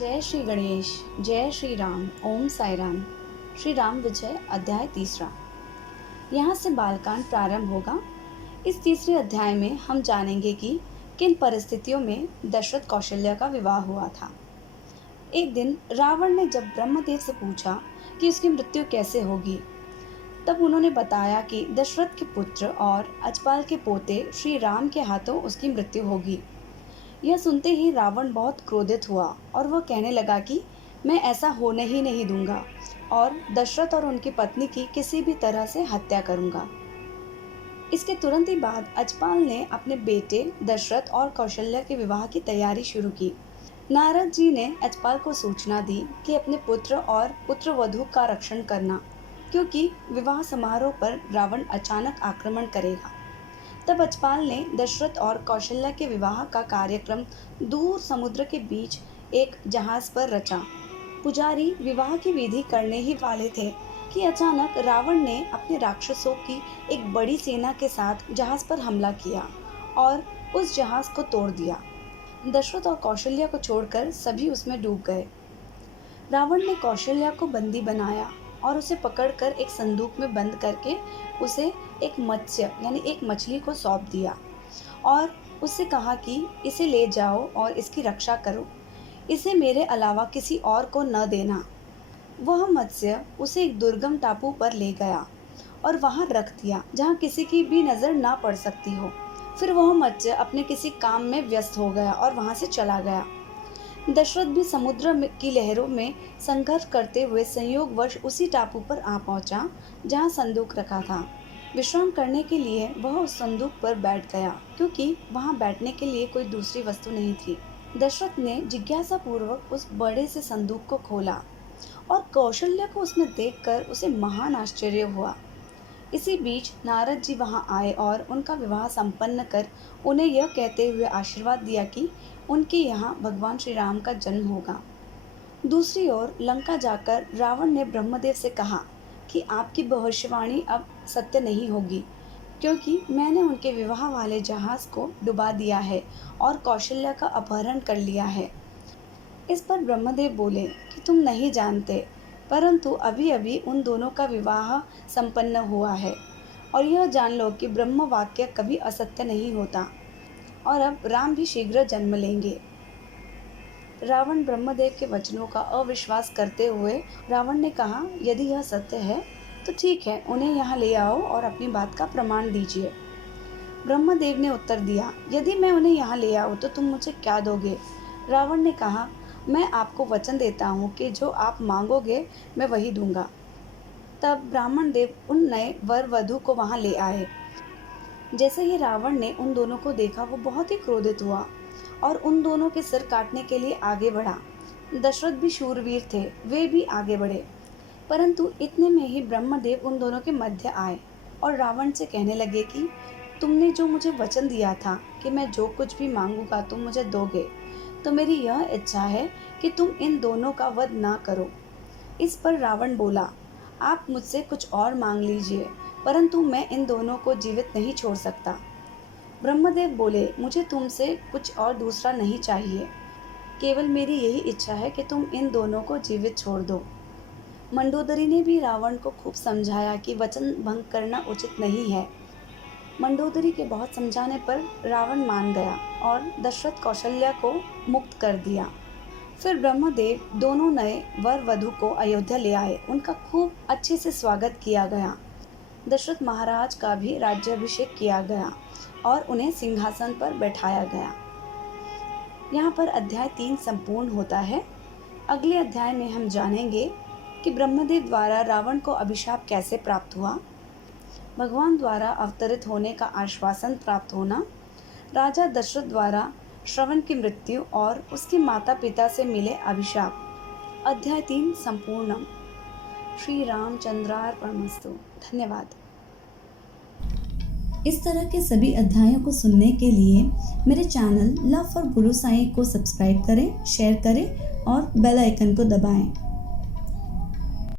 जय श्री गणेश, जय श्री राम, ओम साई राम। श्री राम विजय अध्याय तीसरा। यहाँ से बालकांड प्रारंभ होगा। इस तीसरे अध्याय में हम जानेंगे कि किन परिस्थितियों में दशरथ कौशल्या का विवाह हुआ था। एक दिन रावण ने जब ब्रह्मदेव से पूछा कि उसकी मृत्यु कैसे होगी, तब उन्होंने बताया कि दशरथ के पुत्र और अजपाल के पोते श्री राम के हाथों उसकी मृत्यु होगी। यह सुनते ही रावण बहुत क्रोधित हुआ और वह कहने लगा कि मैं ऐसा होने ही नहीं दूंगा और दशरथ और उनकी पत्नी की किसी भी तरह से हत्या करूंगा। इसके तुरंत ही बाद अजपाल ने अपने बेटे दशरथ और कौशल्या के विवाह की तैयारी शुरू की। नारद जी ने अजपाल को सूचना दी कि अपने पुत्र और पुत्रवधू का रक्षण करना, क्योंकि विवाह समारोह पर रावण अचानक आक्रमण करेगा। तब अजपाल ने दशरथ और कौशल्या के विवाह का कार्यक्रम दूर समुद्र के बीच एक जहाज पर रचा। पुजारी विवाह की विधि करने ही वाले थे कि अचानक रावण ने अपने राक्षसों की एक बड़ी सेना के साथ जहाज पर हमला किया और उस जहाज को तोड़ दिया। दशरथ और कौशल्या को छोड़कर सभी उसमें डूब गए। रावण ने कौशल्या को बंदी बनाया और उसे पकड़कर एक संदूक में बंद करके उसे एक मत्स्य यानी एक मछली को सौंप दिया और उससे कहा कि इसे ले जाओ और इसकी रक्षा करो, इसे मेरे अलावा किसी और को न देना। वह मत्स्य उसे एक दुर्गम टापू पर ले गया और वहां रख दिया जहां किसी की भी नज़र ना पड़ सकती हो। फिर वह मत्स्य अपने किसी काम में व्यस्त हो गया और वहां से चला गया। दशरथ भी समुद्र की लहरों में संघर्ष करते हुए संयोगवश उसी टापू पर आ पहुंचा जहां संदूक रखा था। विश्राम करने के लिए वह उस संदूक पर बैठ गया, क्योंकि वहां बैठने के लिए कोई दूसरी वस्तु नहीं थी। दशरथ ने जिज्ञासा पूर्वक उस बड़े से संदूक को खोला और कौशल्या को उसमें देखकर उसे महान आश्चर्य हुआ। इसी बीच नारद जी वहां आए और उनका विवाह संपन्न कर उन्हें यह कहते हुए आशीर्वाद दिया कि उनके यहाँ भगवान श्री राम का जन्म होगा। दूसरी ओर लंका जाकर रावण ने ब्रह्मदेव से कहा कि आपकी भविष्यवाणी अब सत्य नहीं होगी, क्योंकि मैंने उनके विवाह वाले जहाज को डुबा दिया है और कौशल्या का अपहरण कर लिया है। इस पर ब्रह्मदेव बोले कि तुम नहीं जानते, परंतु अभी अभी उन दोनों का विवाह संपन्न हुआ है और यह जान लो कि ब्रह्म वाक्य कभी असत्य नहीं होता और अब राम भी शीघ्र जन्म लेंगे। रावण ब्रह्मदेव के वचनों का अविश्वास करते हुए रावण ने कहा, यदि यह सत्य है तो ठीक है, उन्हें यहाँ ले आओ और अपनी बात का प्रमाण दीजिए। ब्रह्मदेव ने उत्तर दिया, यदि मैं उन्हें यहाँ ले आऊँ तो तुम मुझे क्या दोगे? रावण ने कहा, मैं आपको वचन देता हूँ कि जो आप मांगोगे मैं वही दूंगा। तब ब्राह्मण देव उन नए वर वधू को वहाँ ले आए। जैसे ही रावण ने उन दोनों को देखा, वो बहुत ही क्रोधित हुआ और उन दोनों के सिर काटने के लिए आगे बढ़ा। दशरथ भी शूरवीर थे, वे भी आगे बढ़े, परंतु इतने में ही ब्रह्मदेव उन दोनों के मध्य आए और रावण से कहने लगे कि तुमने जो मुझे वचन दिया था कि मैं जो कुछ भी मांगूंगा तुम मुझे दोगे, तो मेरी यह इच्छा है कि तुम इन दोनों का वध ना करो। इस पर रावण बोला, आप मुझसे कुछ और मांग लीजिए, परंतु मैं इन दोनों को जीवित नहीं छोड़ सकता। ब्रह्मदेव बोले, मुझे तुमसे कुछ और दूसरा नहीं चाहिए, केवल मेरी यही इच्छा है कि तुम इन दोनों को जीवित छोड़ दो। मंडोदरी ने भी रावण को खूब समझाया कि वचन भंग करना उचित नहीं है। मंडोदरी के बहुत समझाने पर रावण मान गया और दशरथ कौशल्या को मुक्त कर दिया। फिर ब्रह्मदेव दोनों नए वर वधू को अयोध्या ले आए। उनका खूब अच्छे से स्वागत किया गया। दशरथ महाराज का भी राज्याभिषेक किया गया और उन्हें सिंहासन पर बैठाया गया। यहाँ पर अध्याय 3 संपूर्ण होता है। अगले अध्याय में हम जानेंगे कि ब्रह्मदेव द्वारा रावण को अभिशाप कैसे प्राप्त हुआ, भगवान द्वारा अवतरित होने का आश्वासन प्राप्त होना, राजा दशरथ द्वारा श्रवण की मृत्यु और उसके माता पिता से मिले अभिशाप। अध्याय 3 संपूर्णम। श्री रामचंद्रार्पणमस्तु। धन्यवाद। इस तरह के सभी अध्यायों को सुनने के लिए मेरे चैनल लव फॉर गुरु साईं को सब्सक्राइब करें, शेयर करें और बेल आइकन को दबाएं।